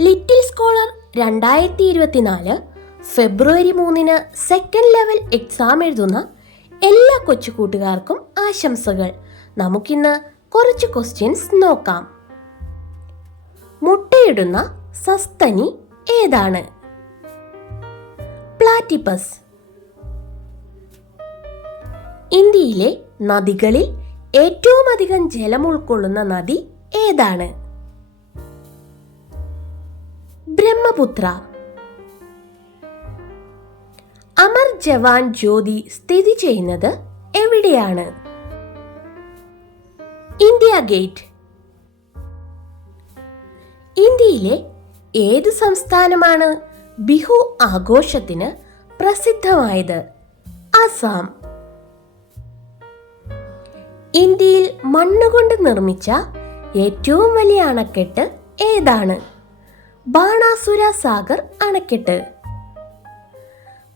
Little scholar 2024 ഫെബ്രുവരി 3 second level exam എഴുതുന്ന എല്ലാ കൊച്ചു കൂട്ടുകാർക്കും ആശംസകൾ. നമുക്കിന്ന് കുറച്ച് ക്വസ്റ്റ്യൻസ് നോക്കാം. മുട്ടയിടുന്ന സസ്തനി ഏതാണ്? പ്ലാറ്റിപ്പസ്. ഇന്ത്യയിലെ നദികളിൽ ഏറ്റവും അധികം ജലം ഉൾക്കൊള്ളുന്ന നദി ഏതാണ്? ബ്രഹ്മപുത്ര. അമർ ജവാൻ ജ്യോതി സ്ഥിതി ചെയ്യുന്നത് എവിടെയാണ്? India gate. ഇന്ത്യയിലെ ഏത് സംസ്ഥാനമാണ് ബിഹു ആഘോഷത്തിന് പ്രസിദ്ധമായത്? അസം. ഇന്ത്യയിൽ മണ്ണുകൊണ്ട് നിർമ്മിച്ച ഏറ്റവും വലിയ അണക്കെട്ട് ഏതാണ്? ബാണാസുര സാഗർ അണക്കെട്ട്.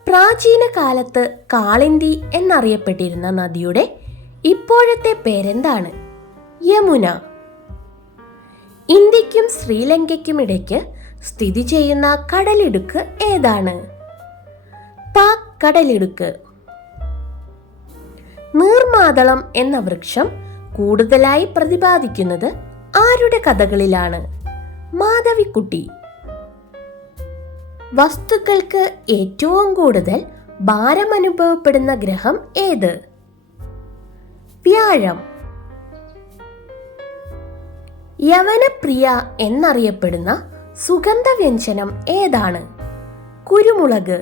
പ്രാചീന കാലത്ത് കാളിന്തി എന്നറിയപ്പെട്ടിരുന്ന നദിയുടെ ഇപ്പോഴത്തെ പേരെന്താണ്? യമുന. ഇന്ത്യക്കും ശ്രീലങ്കയ്ക്കും ഇടയ്ക്ക് സ്ഥിതി ചെയ്യുന്ന കടലിടുക്ക് ഏതാണ്? പാക് കടലിടുക്ക്. നീർമാതളം എന്ന വൃക്ഷം കൂടുതലായി പ്രതിപാദിക്കുന്നത് ആരുടെ കഥകളിലാണ്? മാധവിക്കുട്ടി. വസ്തുക്കൾക്ക് ഏറ്റവും കൂടുതൽ ഭാരം അനുഭവപ്പെടുന്ന ഗ്രഹം ഏത്? വ്യാഴം. യവനപ്രിയ എന്നറിയപ്പെടുന്ന സുഗന്ധവ്യഞ്ജനം ഏതാണ്? കുരുമുളക്.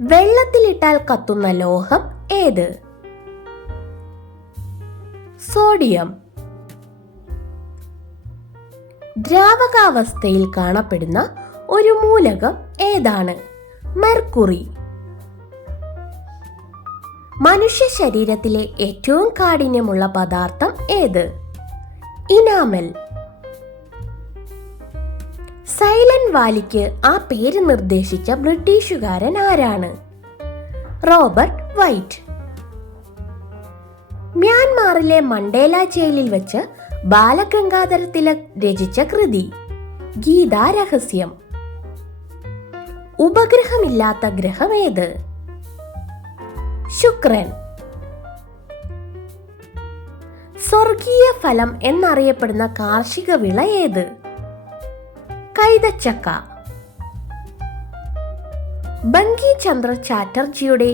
വെള്ളത്തിലിട്ടാൽ കത്തുന്ന ലോഹം ഏത്? സോഡിയം. ദ്രാവകാവസ്ഥയിൽ കാണപ്പെടുന്ന ഒരു മൂലകം ഏതാണ്? മെർക്കുറി. മനുഷ്യ ശരീരത്തിലെ ഏറ്റവും കാഠിന്യമുള്ള പദാർത്ഥം ഏത്? ഇനാമൽ. സൈലന്റ് വാലിക്ക് ആ പേര് നിർദ്ദേശിച്ച ബ്രിട്ടീഷുകാരൻ ആരാണ്? Robert white. മ്യാൻമാറിലെ മണ്ടേല ജയിലിൽ വെച്ച് ബാലഗംഗാധര തിലക് രചിച്ച കൃതി? ഗീതാരഹസ്യം. ഉപഗ്രഹമില്ലാത്ത ഗ്രഹം ഏത്? ശുക്രൻ. സ്വർഗീയ ഫലം എന്നറിയപ്പെടുന്ന കാർഷിക വിള ഏത്? കൈതച്ചക്ക. ബങ്കി ചന്ദ്ര ചാറ്റർജിയുടെ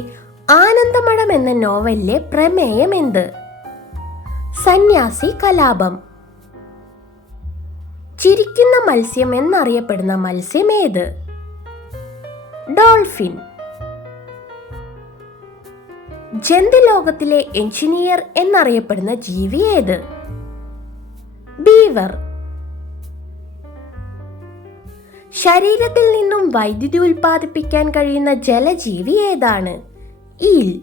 ആനന്ദമഠം എന്ന നോവലിലെ പ്രമേയം എന്ത്? സന്യാസി കലാപം. ചിരിക്കുന്ന മത്സ്യം എന്നറിയപ്പെടുന്ന മത്സ്യം ഏത്? ഡോൾഫിൻ. ജന്തുലോകത്തിലെ എഞ്ചിനീയർ എന്നറിയപ്പെടുന്ന ജീവി ഏത്? ബീവർ. ശരീരത്തിൽ നിന്നും വൈദ്യുതി ഉൽപ്പാദിപ്പിക്കാൻ കഴിയുന്ന ജലജീവി ഏതാണ്? ഈൽ.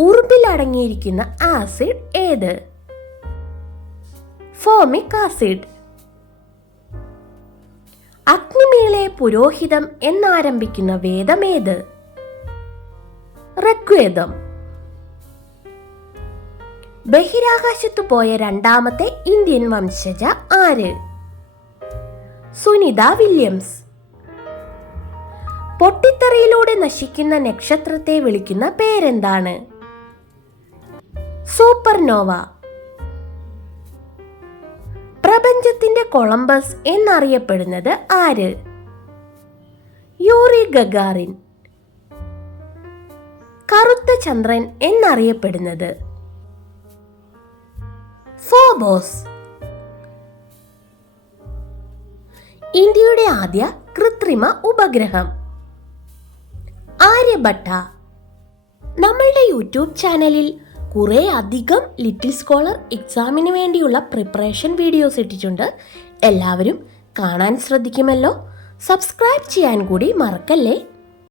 ഉറുമ്പിൽ അടങ്ങിയിരിക്കുന്ന ആസിഡ് ഏത്? Formic acid. അഗ്നിമീളെ പുരോഹിതം എന്നാരംഭിക്കുന്ന വേദം ഏത്? ഋഗ്വേദം. ബഹിരാകാശത്തു പോയ രണ്ടാമത്തെ ഇന്ത്യൻ വംശജ ആര്? സുനിത വില്യംസ്. പൊട്ടിത്തെറിയിലൂടെ നശിക്കുന്ന നക്ഷത്രത്തെ വിളിക്കുന്ന പേരെന്താണ്? സൂപ്പർനോവ. പ്രപഞ്ചത്തിന്റെ കൊളംബസ് എന്നറിയപ്പെടുന്നത് ആര്? Yuri Gagarin. കറുത്ത ചന്ദ്രൻ എന്നറിയപ്പെടുന്നത്? ഫോബോസ്. ഇന്ത്യയുടെ ആദ്യ കൃത്രിമ ഉപഗ്രഹം? ആര്യഭട്ട. നമ്മളുടെ യൂട്യൂബ് ചാനലിൽ കുറേ അധികം ലിറ്റിൽ സ്കോളർ എക്സാമിന് വേണ്ടിയുള്ള പ്രിപ്പറേഷൻ വീഡിയോസ് ഇട്ടിട്ടുണ്ട്. എല്ലാവരും കാണാൻ ശ്രദ്ധിക്കുമല്ലോ. സബ്സ്ക്രൈബ് ചെയ്യാൻ കൂടി മറക്കല്ലേ.